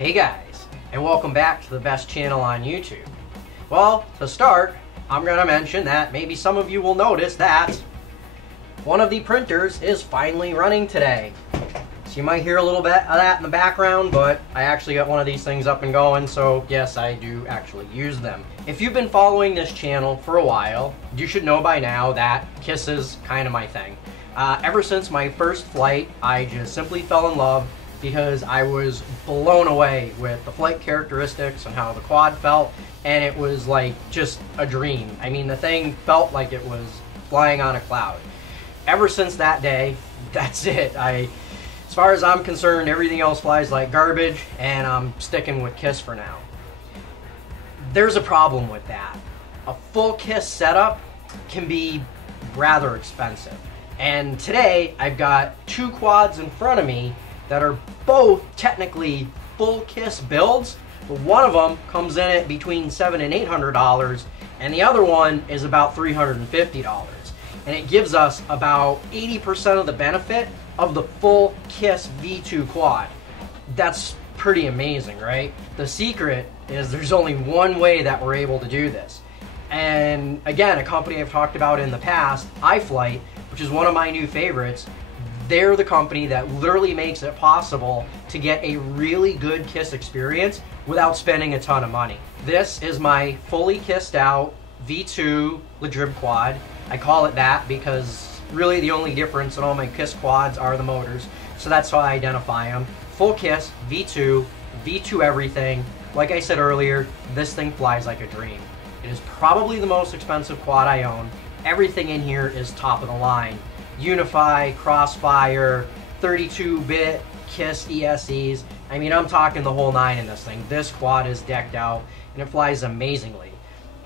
Hey guys, and welcome back to the best channel on YouTube. Well, to start, I'm going to mention that maybe some of you will notice that one of the printers is finally running today. So you might hear a little bit of that in the background, but I actually got one of these things up and going, so yes, I do actually use them. If you've been following this channel for a while, you should know by now that KISS is kind of my thing. Ever since my first flight, I just simply fell in love because I was blown away with the flight characteristics and how the quad felt, and it was like just a dream. I mean, the thing felt like it was flying on a cloud. Ever since that day, that's it. As far as I'm concerned, everything else flies like garbage, and I'm sticking with KISS for now. There's a problem with that. A full KISS setup can be rather expensive. And today, I've got two quads in front of me that are both technically full KISS builds, but one of them comes in at between $700 and $800, and the other one is about $350. And it gives us about 80% of the benefit of the full KISS V2 quad. That's pretty amazing, right? The secret is there's only one way that we're able to do this. And again, a company I've talked about in the past, iFlight, which is one of my new favorites, they're the company that literally makes it possible to get a really good KISS experience without spending a ton of money. This is my fully kissed out V2 Ladrib quad. I call it that because really the only difference in all my KISS quads are the motors, so that's how I identify them. Full KISS, V2, V2 everything. Like I said earlier, this thing flies like a dream. It is probably the most expensive quad I own. Everything in here is top of the line. Unify, Crossfire, 32-bit KISS ESCs. I mean, I'm talking the whole nine in this thing. This quad is decked out, and it flies amazingly.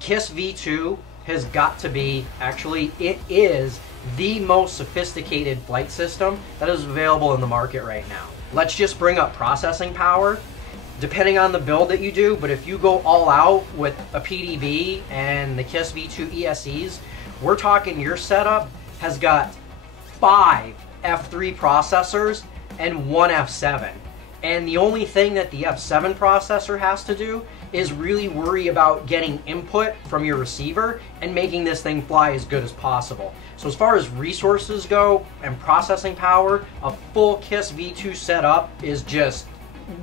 KISS V2 has got to be, actually, it is the most sophisticated flight system that is available in the market right now. Let's just bring up processing power. Depending on the build that you do, but if you go all out with a PDB and the KISS V2 ESCs, we're talking your setup has got 5 F3 processors and 1 F7. And the only thing that the F7 processor has to do is really worry about getting input from your receiver and making this thing fly as good as possible. So as far as resources go and processing power, a full KISS V2 setup is just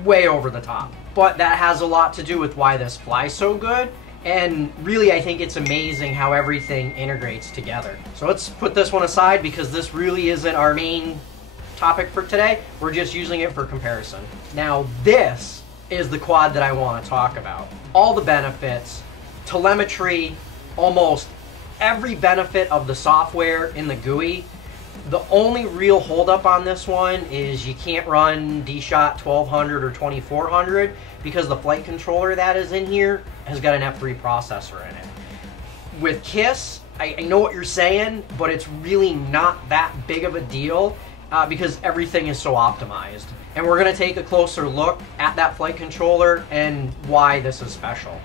way over the top. But that has a lot to do with why this flies so good. And really, I think it's amazing how everything integrates together. So let's put this one aside because this really isn't our main topic for today. We're just using it for comparison. Now, this is the quad that I want to talk about. All the benefits, telemetry, almost every benefit of the software in the GUI. The only real holdup on this one is you can't run DShot 1200 or 2400 because the flight controller that is in here has got an F3 processor in it. With KISS, I know what you're saying, but it's really not that big of a deal because everything is so optimized. And we're going to take a closer look at that flight controller and why this is special.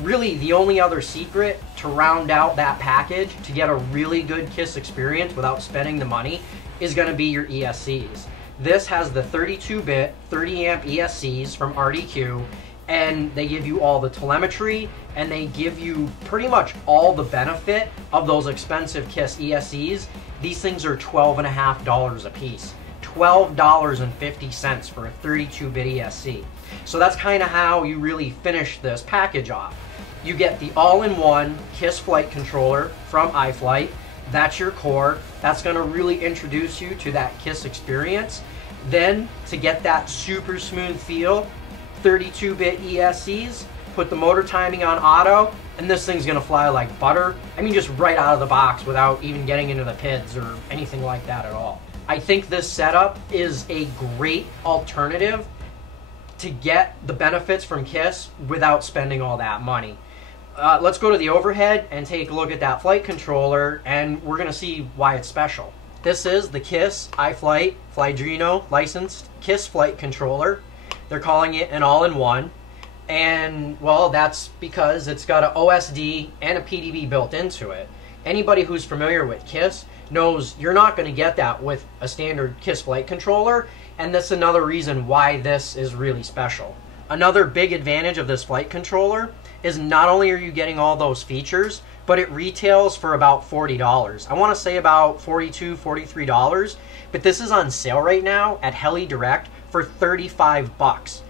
Really, the only other secret to round out that package to get a really good KISS experience without spending the money is going to be your ESCs. This has the 32-bit, 30-amp ESCs from RDQ, and they give you all the telemetry, and they give you pretty much all the benefit of those expensive KISS ESCs. These things are $12.50 a piece. $12.50 for a 32-bit ESC. So that's kind of how you really finish this package off. You get the all-in-one KISS flight controller from iFlight. That's your core. That's going to really introduce you to that KISS experience. Then, to get that super smooth feel, 32-bit ESCs, put the motor timing on auto, and this thing's going to fly like butter. I mean, just right out of the box without even getting into the PIDs or anything like that at all. I think this setup is a great alternative to get the benefits from KISS without spending all that money. Let's go to the overhead and take a look at that flight controller, and we're going to see why it's special. This is the KISS iFlight Flydrino licensed KISS flight controller. They're calling it an all-in-one, and well, that's because it's got an OSD and a PDB built into it. Anybody who's familiar with KISS knows you're not going to get that with a standard KISS flight controller, and that's another reason why this is really special. Another big advantage of this flight controller is not only are you getting all those features, but it retails for about $40. I want to say about $42, $43, but this is on sale right now at Heli Direct for 35 bucks.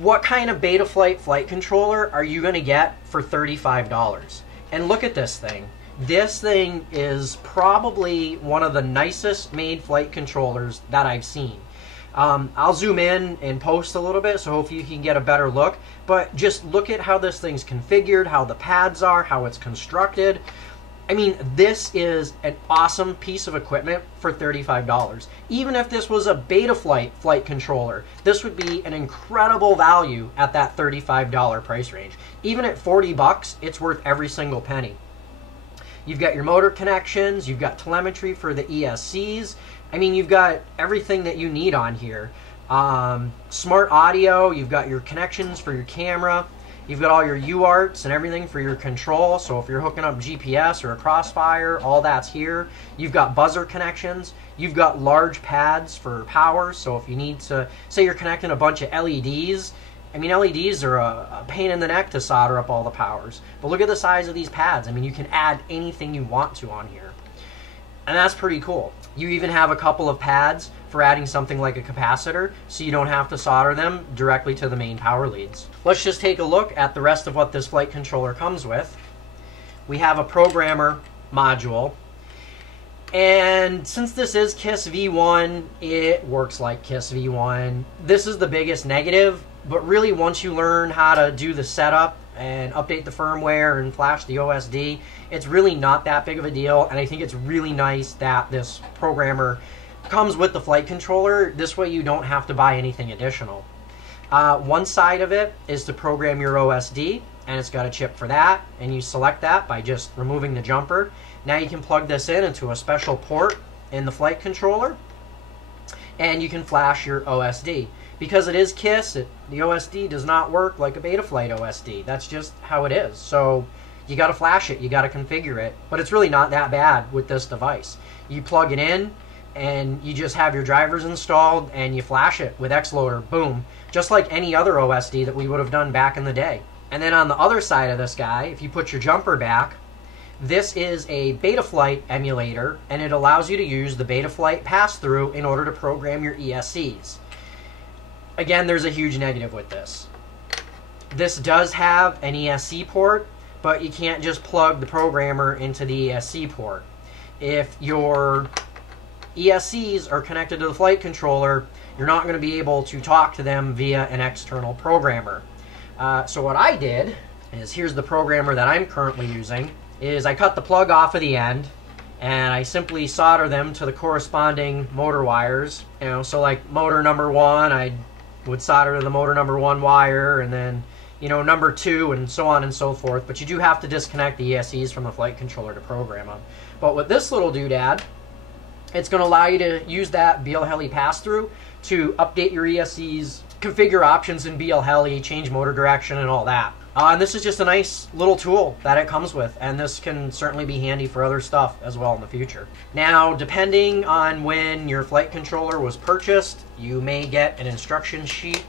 What kind of Betaflight flight controller are you going to get for $35? And look at this thing. This thing is probably one of the nicest made flight controllers that I've seen. I'll zoom in and post a little bit, so hopefully you can get a better look. But just look at how this thing's configured, how the pads are, how it's constructed. I mean, this is an awesome piece of equipment for $35. Even if this was a Betaflight flight controller, this would be an incredible value at that $35 price range. Even at 40 bucks, it's worth every single penny. You've got your motor connections, you've got telemetry for the ESCs. I mean, you've got everything that you need on here. Smart audio, you've got your connections for your camera, you've got all your UARTs and everything for your control. So if you're hooking up GPS or a Crossfire, all that's here. You've got buzzer connections, you've got large pads for power. So if you need to, say you're connecting a bunch of LEDs, I mean, LEDs are a pain in the neck to solder up all the powers. But look at the size of these pads. I mean, you can add anything you want to on here. And that's pretty cool. You even have a couple of pads for adding something like a capacitor, so you don't have to solder them directly to the main power leads. Let's just take a look at the rest of what this flight controller comes with. We have a programmer module. And since this is KISS V1, it works like KISS V1. This is the biggest negative, but really once you learn how to do the setup and update the firmware and flash the OSD, it's really not that big of a deal. And I think it's really nice that this programmer comes with the flight controller. This way you don't have to buy anything additional. One side of it is to program your OSD, and it's got a chip for that, and you select that by just removing the jumper. Now you can plug this in into a special port in the flight controller, and you can flash your OSD. Because it is KISS, the OSD does not work like a Betaflight OSD. That's just how it is. So you got to flash it, you got to configure it, but it's really not that bad with this device. You plug it in, and you just have your drivers installed, and you flash it with Xloader, boom, just like any other OSD that we would have done back in the day. And then on the other side of this guy, if you put your jumper back, this is a Betaflight emulator, and it allows you to use the Betaflight pass-through in order to program your ESCs. Again, there's a huge negative with this. This does have an ESC port, but you can't just plug the programmer into the ESC port. If your ESCs are connected to the flight controller, you're not going to be able to talk to them via an external programmer. So what I did is, here's the programmer that I'm currently using, is I cut the plug off of the end, and I simply solder them to the corresponding motor wires. You know, so like motor number 1, I would solder to the motor number 1 wire, and then, you know, number 2, and so on and so forth. But you do have to disconnect the ESCs from the flight controller to program them. But with this little doodad, it's going to allow you to use that BL Heli pass-through to update your ESCs, configure options in BL Heli, change motor direction, and all that. And this is just a nice little tool that it comes with, and this can certainly be handy for other stuff as well in the future. Now, depending on when your flight controller was purchased, you may get an instruction sheet.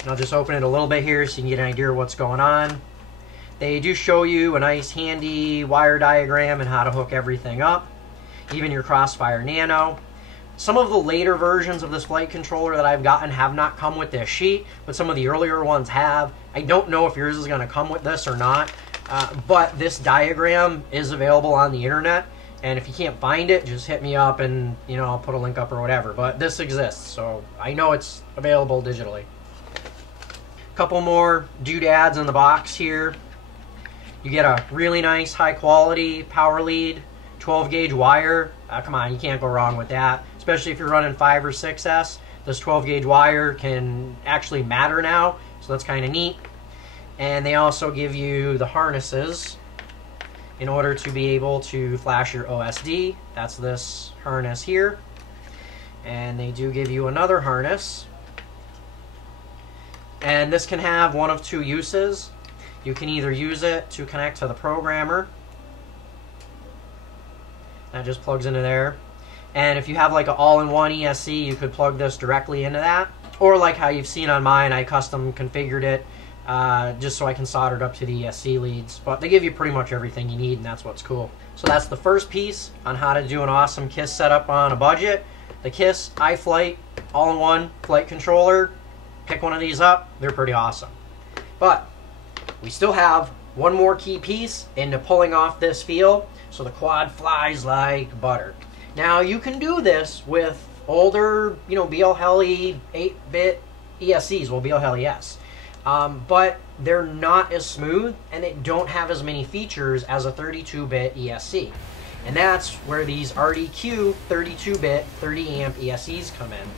And I'll just open it a little bit here so you can get an idea of what's going on. They do show you a nice handy wire diagram and how to hook everything up, even your Crossfire Nano. Some of the later versions of this flight controller that I've gotten have not come with this sheet, but some of the earlier ones have. I don't know if yours is going to come with this or not, but this diagram is available on the internet, and if you can't find it, just hit me up and, you know, I'll put a link up or whatever. But this exists, so I know it's available digitally. A couple more doodads in the box here. You get a really nice high quality power lead, 12 gauge wire. Come on, you can't go wrong with that. Especially if you're running 5 or 6S, this 12 gauge wire can actually matter now, so that's kind of neat. And they also give you the harnesses in order to be able to flash your OSD. That's this harness here. And they do give you another harness. And this can have one of 2 uses. You can either use it to connect to the programmer. That just plugs into there. And if you have like an all-in-one ESC, you could plug this directly into that. Or like how you've seen on mine, I custom configured it just so I can solder it up to the ESC leads. But they give you pretty much everything you need, and that's what's cool. So that's the first piece on how to do an awesome KISS setup on a budget. The KISS iFlight all-in-one flight controller. Pick one of these up. They're pretty awesome. But we still have one more key piece into pulling off this feel so the quad flies like butter. Now you can do this with older, BL Heli 8-bit ESCs, well, BL Heli S. But they're not as smooth and they don't have as many features as a 32-bit ESC. And that's where these RDQ 32-bit 30 amp ESCs come in.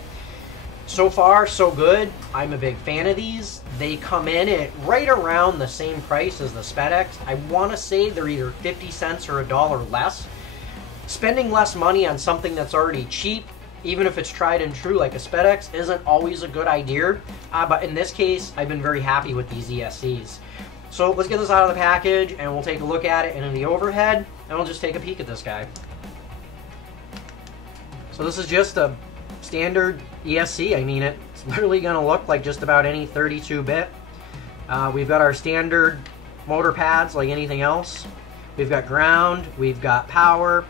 So far, so good. I'm a big fan of these. They come in at right around the same price as the SpedX. I want to say they're either 50 cents or $1 less. Spending less money on something that's already cheap, even if it's tried and true like a SpedX, isn't always a good idea. But in this case, I've been very happy with these ESCs. So let's get this out of the package and we'll take a look at it in the overhead and we'll just take a peek at this guy. So this is just a standard ESC. I mean, it's literally going to look like just about any 32-bit. We've got our standard motor pads like anything else. We've got ground, we've got power,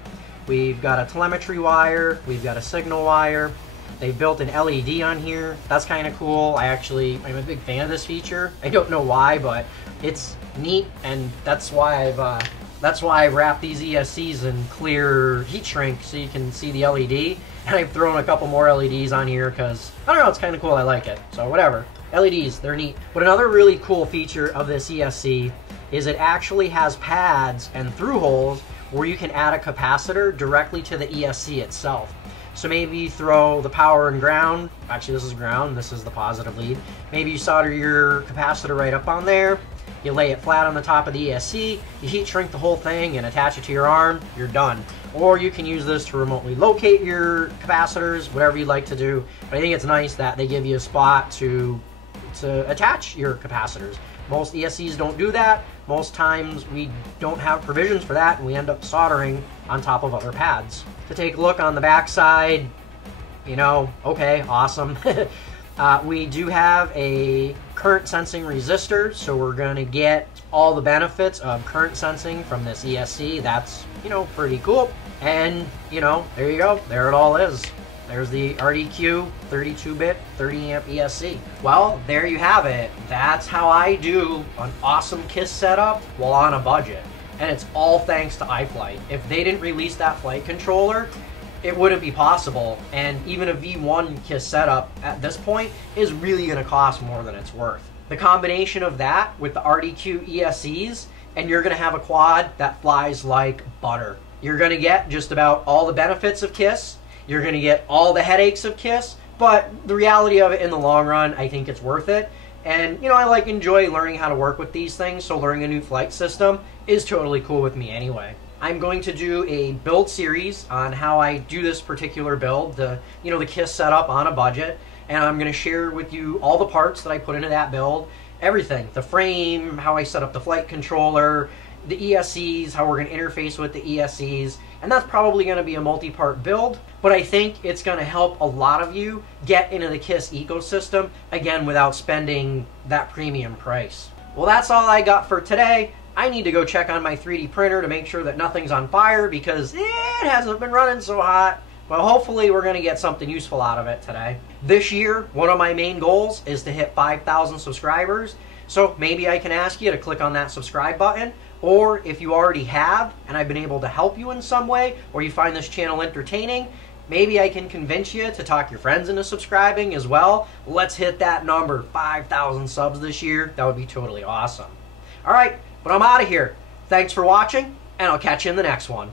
we've got a telemetry wire, we've got a signal wire. They've built an LED on here. That's kind of cool. I'm a big fan of this feature. I don't know why, but it's neat, and that's why I've wrapped these ESCs in clear heat shrink so you can see the LED. And I've thrown a couple more LEDs on here because, I don't know, it's kind of cool. I like it. So whatever. LEDs, they're neat. But another really cool feature of this ESC is it actually has pads and through holes where you can add a capacitor directly to the ESC itself. So maybe you throw the power and ground. Actually, this is ground. This is the positive lead. Maybe you solder your capacitor right up on there. You lay it flat on the top of the ESC, you heat shrink the whole thing and attach it to your arm, you're done. Or you can use this to remotely locate your capacitors, whatever you'd like to do. But I think it's nice that they give you a spot to attach your capacitors. Most ESCs don't do that. Most times we don't have provisions for that and we end up soldering on top of other pads. To take a look on the back side, okay, awesome. We do have a current sensing resistor, so we're going to get all the benefits of current sensing from this ESC. That's, pretty cool. And, there you go. There it all is. There's the RDQ 32-bit 30 amp ESC. Well, there you have it. That's how I do an awesome KISS setup while on a budget. And it's all thanks to iFlight. If they didn't release that flight controller, it wouldn't be possible, and even a V1 KISS setup at this point is really going to cost more than it's worth. The combination of that with the RDQ ESCs, and you're going to have a quad that flies like butter. You're going to get just about all the benefits of KISS, you're going to get all the headaches of KISS, but the reality of it in the long run, I think it's worth it. And, I enjoy learning how to work with these things, so learning a new flight system is totally cool with me anyway. I'm going to do a build series on how I do this particular build, the KISS setup on a budget, and I'm going to share with you all the parts that I put into that build, everything, the frame, how I set up the flight controller, the ESCs, how we're going to interface with the ESCs, and that's probably going to be a multi-part build, but I think it's going to help a lot of you get into the KISS ecosystem, again, without spending that premium price. Well, that's all I got for today. I need to go check on my 3D printer to make sure that nothing's on fire because it hasn't been running so hot. But hopefully we're going to get something useful out of it today. This year, one of my main goals is to hit 5,000 subscribers. So maybe I can ask you to click on that subscribe button. Or if you already have and I've been able to help you in some way, or you find this channel entertaining, maybe I can convince you to talk your friends into subscribing as well. Let's hit that number, 5,000 subs this year. That would be totally awesome. All right. But I'm out of here. Thanks for watching, and I'll catch you in the next one.